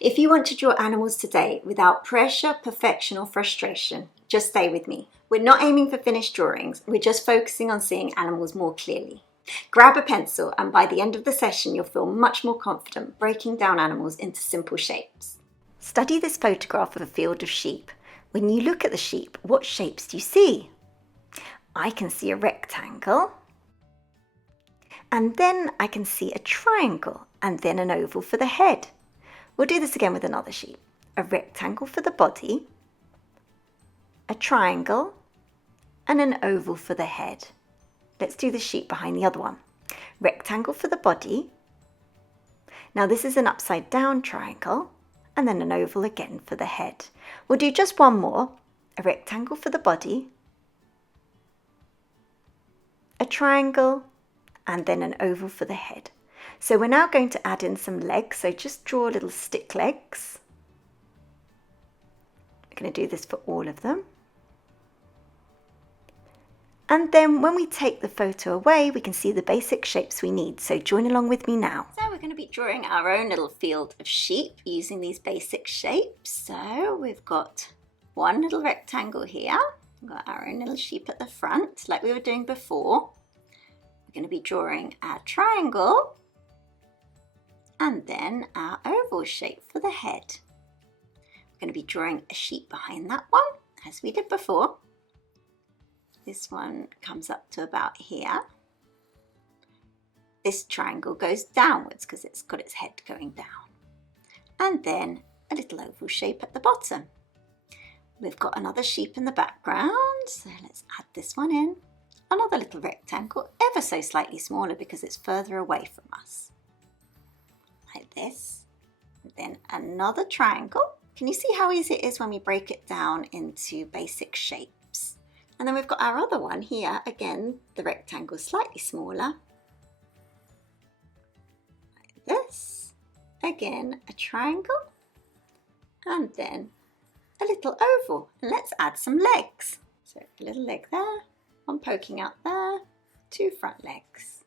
If you want to draw animals today without pressure, perfection or frustration, just stay with me. We're not aiming for finished drawings, we're just focusing on seeing animals more clearly. Grab a pencil and by the end of the session you'll feel much more confident breaking down animals into simple shapes. Study this photograph of a field of sheep. When you look at the sheep, what shapes do you see? I can see a rectangle, and then I can see a triangle, and then an oval for the head. We'll do this again with another sheep. A rectangle for the body, a triangle, and an oval for the head. Let's do the sheep behind the other one. Rectangle for the body. Now this is an upside down triangle, and then an oval again for the head. We'll do just one more. A rectangle for the body, a triangle, and then an oval for the head. So we're now going to add in some legs, so just draw little stick legs. We're going to do this for all of them. And then when we take the photo away, we can see the basic shapes we need. So join along with me now. So we're going to be drawing our own little field of sheep using these basic shapes. So we've got one little rectangle here. We've got our own little sheep at the front, like we were doing before. We're going to be drawing our triangle and then our oval shape for the head. We're going to be drawing a sheep behind that one, as we did before. This one comes up to about here. This triangle goes downwards because it's got its head going down. And then a little oval shape at the bottom. We've got another sheep in the background, so let's add this one in. Another little rectangle, ever so slightly smaller because it's further away from us. Like this. And then another triangle. Can you see how easy it is when we break it down into basic shapes? And then we've got our other one here. Again, the rectangle slightly smaller. Like this. Again, a triangle. And then a little oval. And let's add some legs. So a little leg there, one poking out there, two front legs.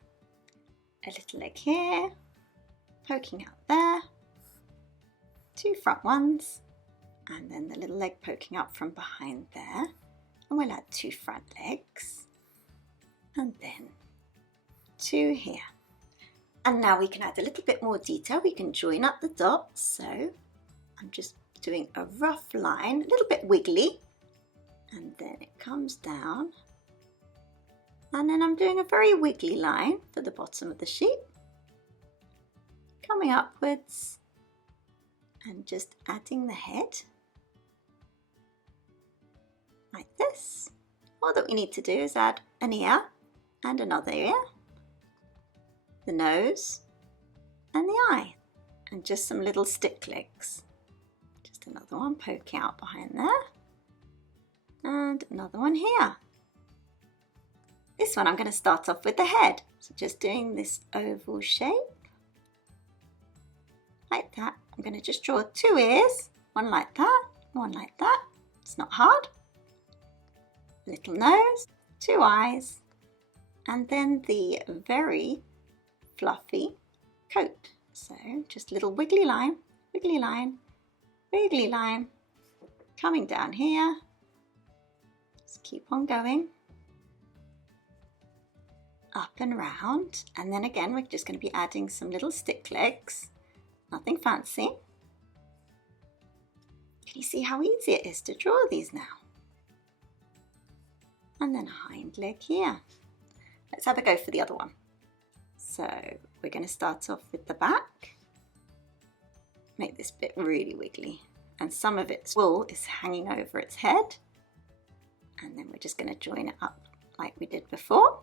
A little leg here, poking out there, two front ones, and then the little leg poking out from behind there. And we'll add two front legs, and then two here. And now we can add a little bit more detail. We can join up the dots. So I'm just doing a rough line, a little bit wiggly, and then it comes down. And then I'm doing a very wiggly line for the bottom of the sheep, coming upwards and just adding the head like this. All that we need to do is add an ear and another ear, the nose and the eye, and just some little stick legs. Just another one poking out behind there, and another one here. This one I'm going to start off with the head. So just doing this oval shape, like that. I'm going to just draw two ears, one like that, one like that. It's not hard. Little nose, two eyes, and then the very fluffy coat. So just a little wiggly line, wiggly line, wiggly line, coming down here. Just keep on going. Up and round, and then again we're just going to be adding some little stick legs, nothing fancy. Can you see how easy it is to draw these now? And then a hind leg here. Let's have a go for the other one. So we're going to start off with the back, make this bit really wiggly, and some of its wool is hanging over its head, and then we're just going to join it up like we did before.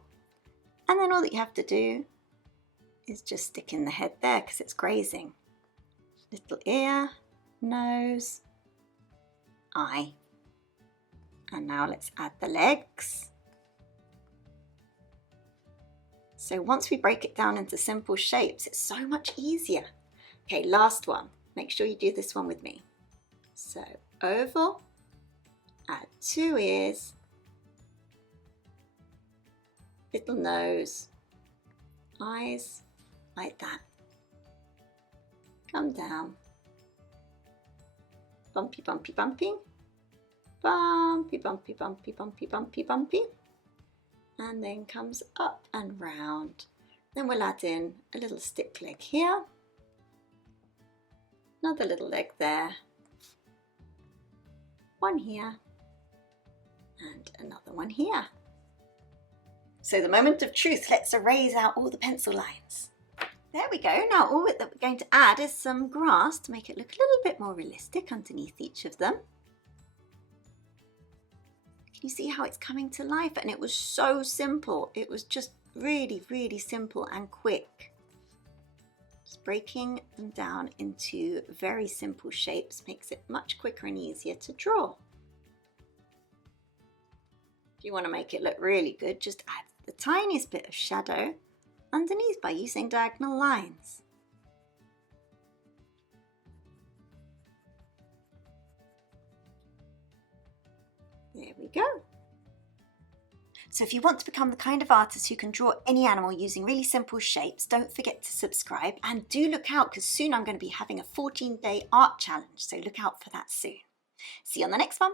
And then all that you have to do is just stick in the head there because it's grazing. Little ear, nose, eye. And now let's add the legs. So once we break it down into simple shapes, it's so much easier. Okay, last one. Make sure you do this one with me. So oval, add two ears, little nose, eyes, like that. Come down, bumpy, bumpy, bumpy, bumpy, bumpy, bumpy, bumpy, bumpy, bumpy, and then comes up and round. Then we'll add in a little stick leg here, another little leg there, one here, and another one here. So the moment of truth, let's erase out all the pencil lines. There we go. Now all that we're going to add is some grass to make it look a little bit more realistic underneath each of them. Can you see how it's coming to life? And it was so simple. It was just really, really simple and quick. Just breaking them down into very simple shapes makes it much quicker and easier to draw. If you want to make it look really good, just add the tiniest bit of shadow underneath by using diagonal lines. There we go. So if you want to become the kind of artist who can draw any animal using really simple shapes, don't forget to subscribe and do look out because soon I'm going to be having a 14-day art challenge, so look out for that soon. See you on the next one.